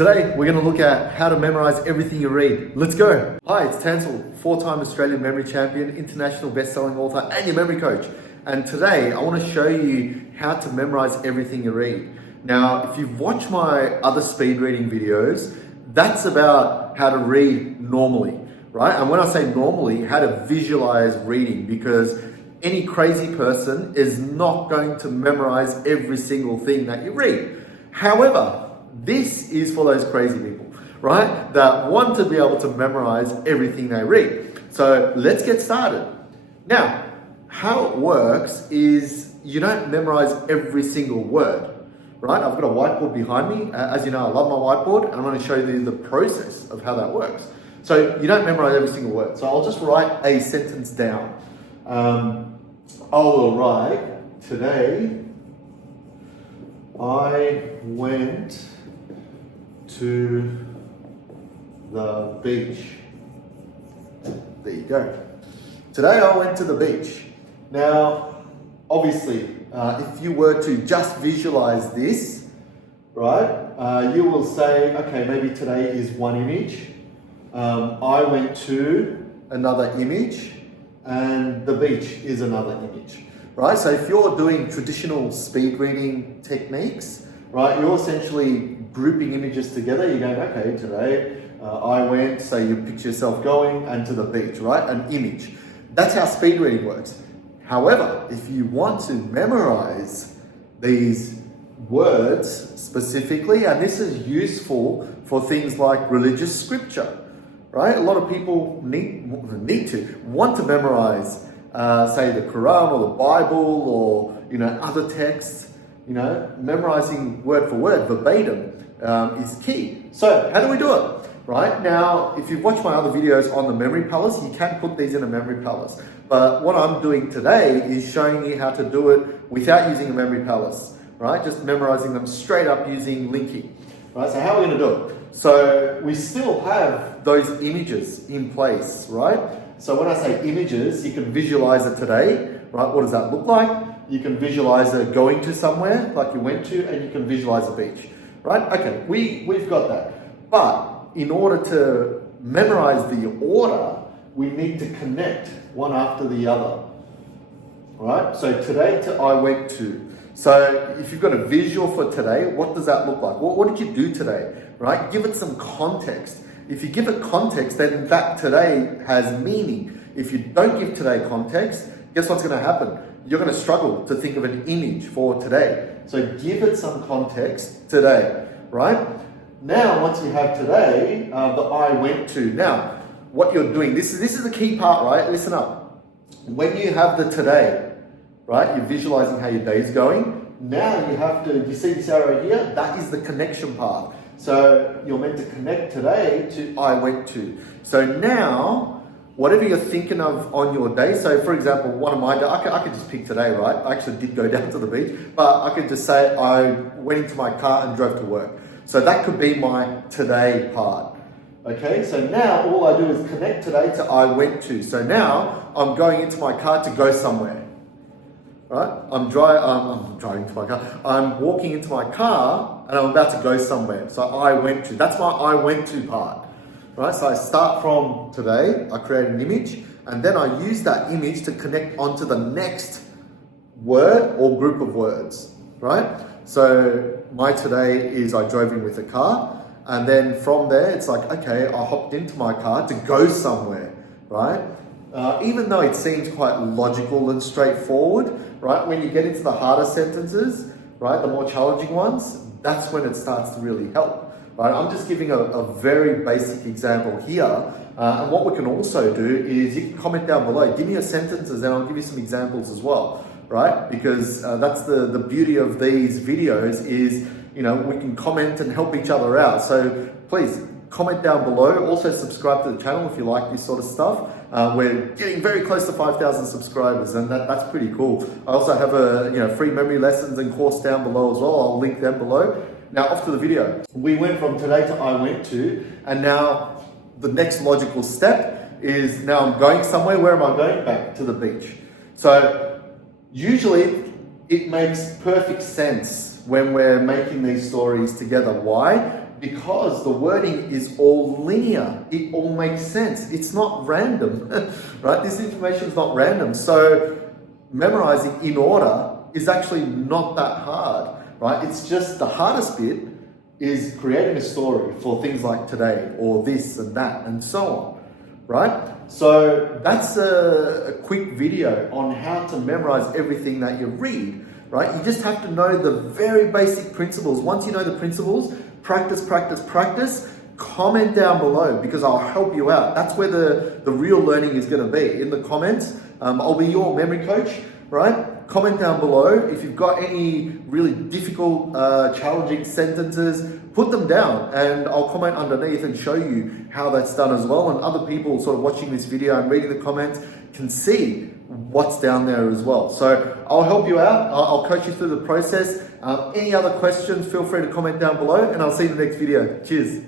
Today, we're going to look at how to memorize everything you read. Let's go. Hi, it's Tansel, four-time Australian memory champion, international best-selling author, and your memory coach. And today, I want to show you how to memorize everything you read. Now, if you've watched my other speed reading videos, that's about how to read normally, right? And when I say normally, how to visualize reading, because any crazy person is not going to memorize every single thing that you read. However, this is for those crazy people, right? That want to be able to memorize everything they read. So let's get started. Now, how it works is you don't memorize every single word, right? I've got a whiteboard behind me. As you know, I love my whiteboard, and I'm going to show you the process of how that works. So you don't memorize every single word. So I'll just write a sentence down. I will write, today I went to the beach. There you go. Today I went to the beach. Now, obviously, if you were to just visualize this, right, you will say, okay, maybe today is one image. I went to another image, and the beach is another image, right? So if you're doing traditional speed reading techniques, right, you're essentially grouping images together. You're going, okay, today I went, so you picture yourself going and to the beach, right? An image. That's how speed reading works. However, if you want to memorize these words specifically, and this is useful for things like religious scripture, right? A lot of people want to memorize, say, the Quran or the Bible or, other texts. Memorizing word for word, verbatim, is key. So how do we do it? Right now, if you've watched my other videos on the memory palace, you can put these in a memory palace. But what I'm doing today is showing you how to do it without using a memory palace, right? Just memorizing them straight up using linking, right? So how are we going to do it? So we still have those images in place, right? So when I say images, you can visualize it today, right? What does that look like? You can visualize it going to somewhere like you went to, and you can visualize a beach, right? Okay, we've got that. But in order to memorize the order, we need to connect one after the other, right? So today to I went to. So if you've got a visual for today, what does that look like? What did you do today, right? Give it some context. If you give it context, then that today has meaning. If you don't give today context, guess what's going to happen? You're going to struggle to think of an image for today. So give it some context today, right? Now, once you have today, the I went to. Now, what you're doing, this is the key part, right? Listen up. When you have the today, right, you're visualizing how your day's going. Now you have to, you see this arrow here? That is the connection part. So you're meant to connect today to I went to. So now, whatever you're thinking of on your day, so for example, one of my days, I could just pick today, right? I actually did go down to the beach, but I could just say I went into my car and drove to work. So that could be my today part. Okay, so now all I do is connect today to I went to. So now I'm going into my car to go somewhere, right? I'm driving to my car. I'm walking into my car and I'm about to go somewhere. So I went to. That's my I went to part. Right, so I start from today, I create an image, and then I use that image to connect onto the next word or group of words, right? So my today is I drove in with a car, and then from there it's like, okay, I hopped into my car to go somewhere, right? Even though it seems quite logical and straightforward, right? When you get into the harder sentences, right, the more challenging ones, that's when it starts to really help. Right, I'm just giving a very basic example here, and what we can also do is you can comment down below. Give me your sentences and I'll give you some examples as well, right? Because that's the beauty of these videos is, we can comment and help each other out. So please comment down below. Also subscribe to the channel if you like this sort of stuff. We're getting very close to 5,000 subscribers, and that's pretty cool. I also have a free memory lessons and course down below as well. I'll link them below. Now, off to the video. We went from today to I went to, and now the next logical step is now I'm going somewhere. Where am I going? Back to the beach. So usually it makes perfect sense when we're making these stories together. Why? Because the wording is all linear. It all makes sense. It's not random, right? This information is not random. So memorizing in order is actually not that hard, right? It's just the hardest bit is creating a story for things like today or this and that and so on, right? So that's a quick video on how to memorize everything that you read, right? You just have to know the very basic principles. Once you know the principles, practice, practice, practice. Comment down below because I'll help you out. That's where the real learning is going to be, in the comments. I'll be your memory coach, right? Comment down below. If you've got any really difficult, challenging sentences, put them down and I'll comment underneath and show you how that's done as well. And other people sort of watching this video and reading the comments can see what's down there as well. So I'll help you out. I'll coach you through the process. Any other questions, feel free to comment down below and I'll see you in the next video. Cheers.